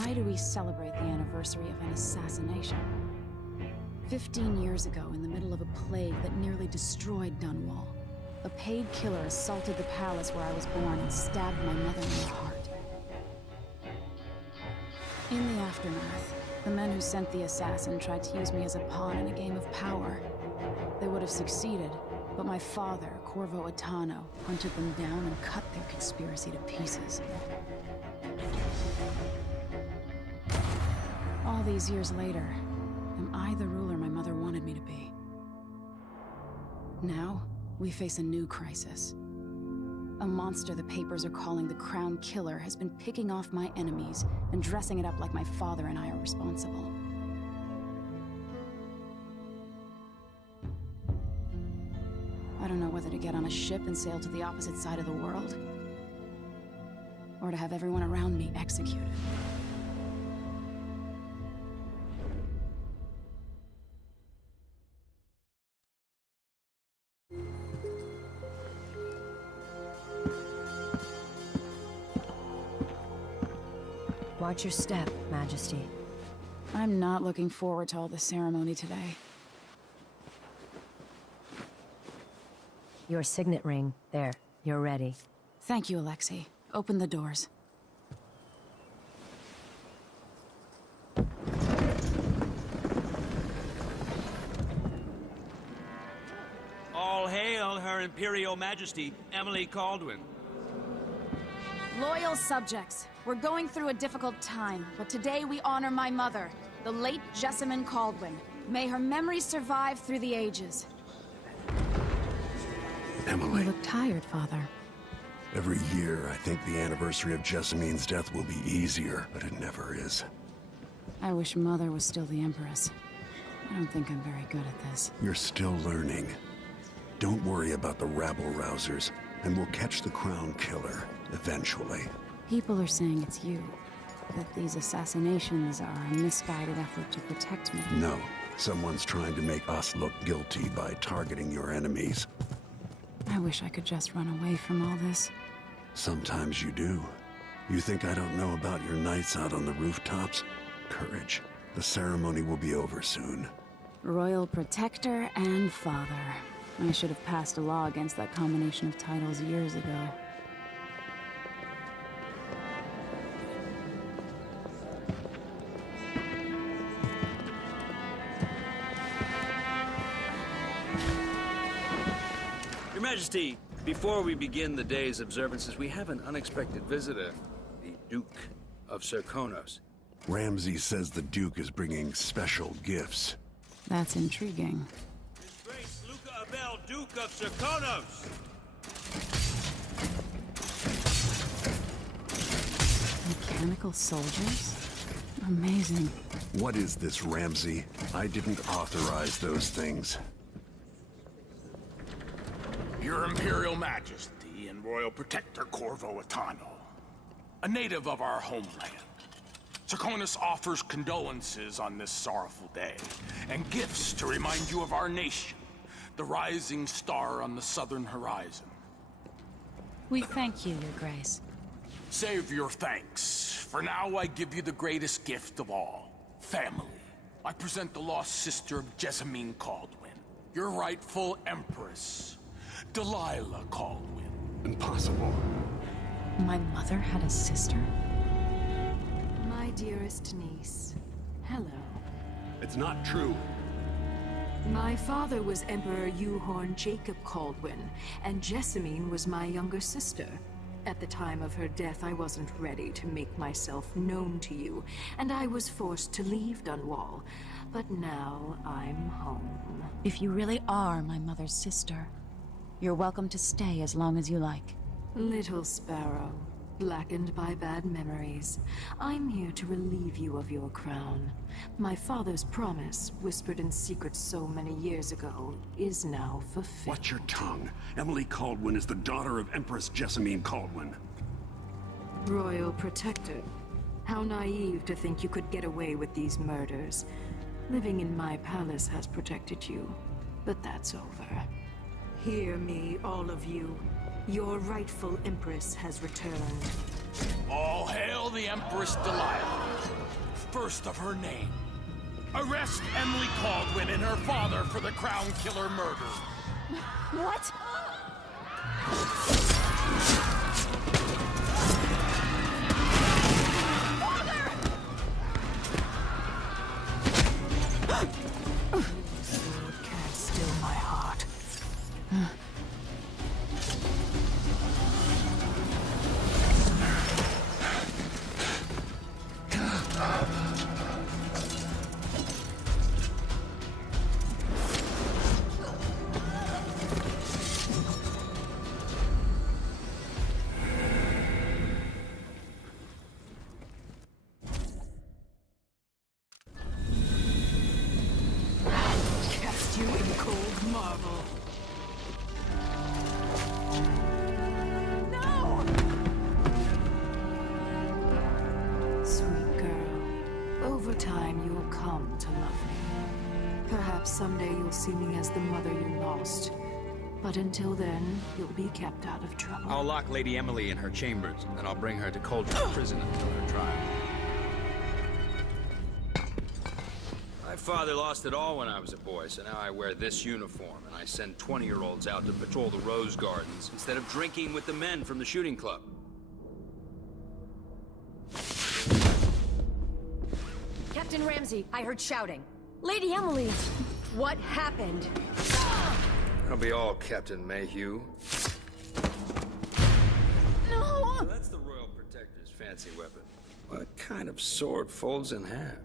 Why do we celebrate the anniversary of an assassination? 15 years ago, in the middle of a plague that nearly destroyed Dunwall, a paid killer assaulted the palace where I was born and stabbed my mother in the heart. In the aftermath, the men who sent the assassin tried to use me as a pawn in a game of power. They would have succeeded, but my father, Corvo Attano, hunted them down and cut their conspiracy to pieces. All these years later, am I the ruler my mother wanted me to be? Now, we face a new crisis. A monster the papers are calling the Crown Killer has been picking off my enemies and dressing it up like my father and I are responsible. I don't know whether to get on a ship and sail to the opposite side of the world, or to have everyone around me executed. Watch your step, Majesty. I'm not looking forward to all the ceremony today. Your signet ring. There. You're ready. Thank you, Alexei. Open the doors. All hail Her Imperial Majesty, Emily Caldwin. Loyal subjects, we're going through a difficult time, but today we honor my mother, the late Jessamine Caldwin. May her memory survive through the ages. Emily. You look tired, Father. Every year, I think the anniversary of Jessamine's death will be easier, but it never is. I wish Mother was still the Empress. I don't think I'm very good at this. You're still learning. Don't worry about the rabble-rousers, and we'll catch the Crown Killer, eventually. People are saying it's you. That these assassinations are a misguided effort to protect me. No. Someone's trying to make us look guilty by targeting your enemies. I wish I could just run away from all this. Sometimes you do. You think I don't know about your nights out on the rooftops? Courage. The ceremony will be over soon. Royal Protector and Father. I should have passed a law against that combination of titles years ago. Your Majesty, before we begin the day's observances, we have an unexpected visitor, the Duke of Serkonos. Ramsay says the Duke is bringing special gifts. That's intriguing. His Grace Luca Abel, Duke of Serkonos! Mechanical soldiers? Amazing. What is this, Ramsay? I didn't authorize those things. Your Imperial Majesty and Royal Protector Corvo Attano, a native of our homeland. Serkonos offers condolences on this sorrowful day, and gifts to remind you of our nation, the rising star on the southern horizon. We thank you, Your Grace. Save your thanks. For now, I give you the greatest gift of all, family. I present the lost sister of Jessamine Caldwin, your rightful Empress, Delilah Caldwin. Impossible. My mother had a sister? My dearest niece, hello. It's not true. My father was Emperor Euhorn Jacob Caldwin, and Jessamine was my younger sister. At the time of her death, I wasn't ready to make myself known to you, and I was forced to leave Dunwall. But now I'm home. If you really are my mother's sister, you're welcome to stay as long as you like. Little sparrow, blackened by bad memories, I'm here to relieve you of your crown. My father's promise, whispered in secret so many years ago, is now fulfilled. Watch your tongue. Emily Caldwin is the daughter of Empress Jessamine Caldwin. Royal Protector, how naive to think you could get away with these murders. Living in my palace has protected you, but that's over. Hear me, all of you. Your rightful Empress has returned. All hail the Empress Delilah. first of her name. Arrest Emily Caldwin and her father for the Crown Killer murder. What? Sword can't still my heart. Cast you in cold marble. No! Sweet girl, over time you will come to love me. Perhaps someday you'll see me as the mother you lost. But until then, you'll be kept out of trouble. I'll lock Lady Emily in her chambers, and I'll bring her to Cauldron Prison until her trial. My father lost it all when I was a boy, so now I wear this uniform, and I send 20-year-olds out to patrol the Rose Gardens instead of drinking with the men from the shooting club. Captain Ramsey, I heard shouting. Lady Emily, what happened? That'll be all, Captain Mayhew. No! So that's the Royal Protector's fancy weapon. What kind of sword folds in half?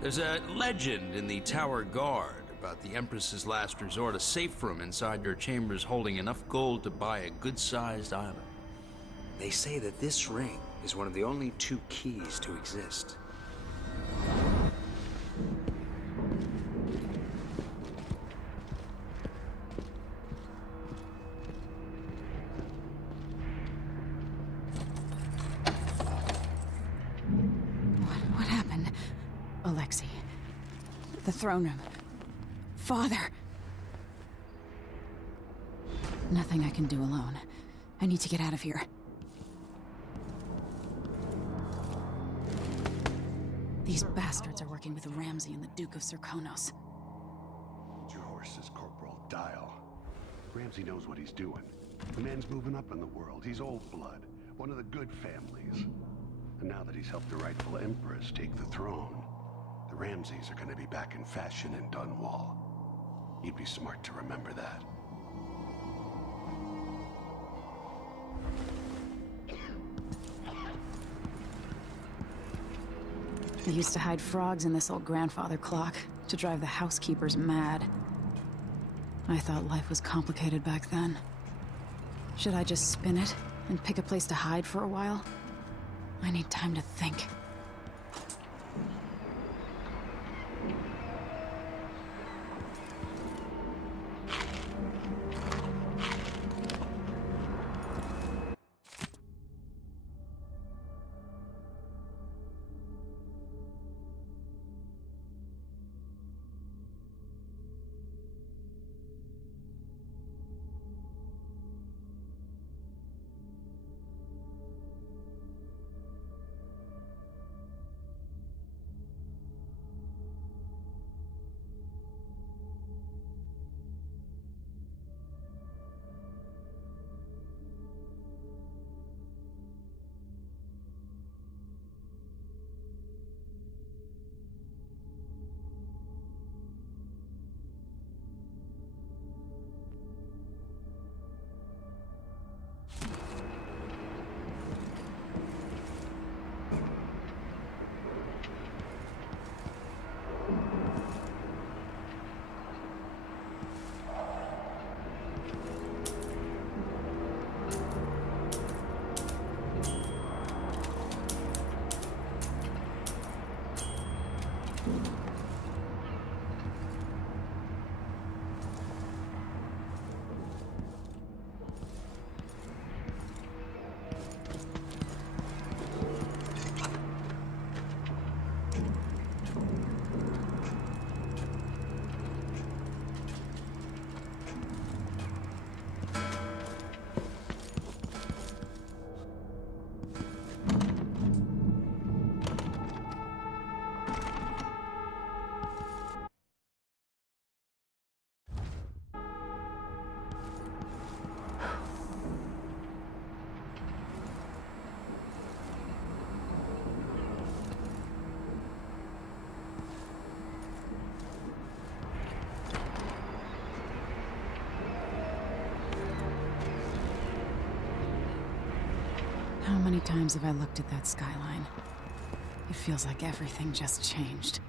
There's a legend in the Tower Guard about the Empress's last resort, a safe room inside her chambers holding enough gold to buy a good-sized island. They say that this ring is one of the only 2 keys to exist. What happened? Alexei. The throne room. Father! Nothing I can do alone. I need to get out of here. These bastards are working with Ramsey and the Duke of Serkonos. Your horse is Corporal Dial. Ramsey knows what he's doing. The man's moving up in the world. He's old blood, one of the good families. And now that he's helped the rightful Empress take the throne, the Ramseys are gonna be back in fashion in Dunwall. You'd be smart to remember that. I used to hide frogs in this old grandfather clock to drive the housekeepers mad. I thought life was complicated back then. Should I just spin it and pick a place to hide for a while? I need time to think. How many times have I looked at that skyline? It feels like everything just changed.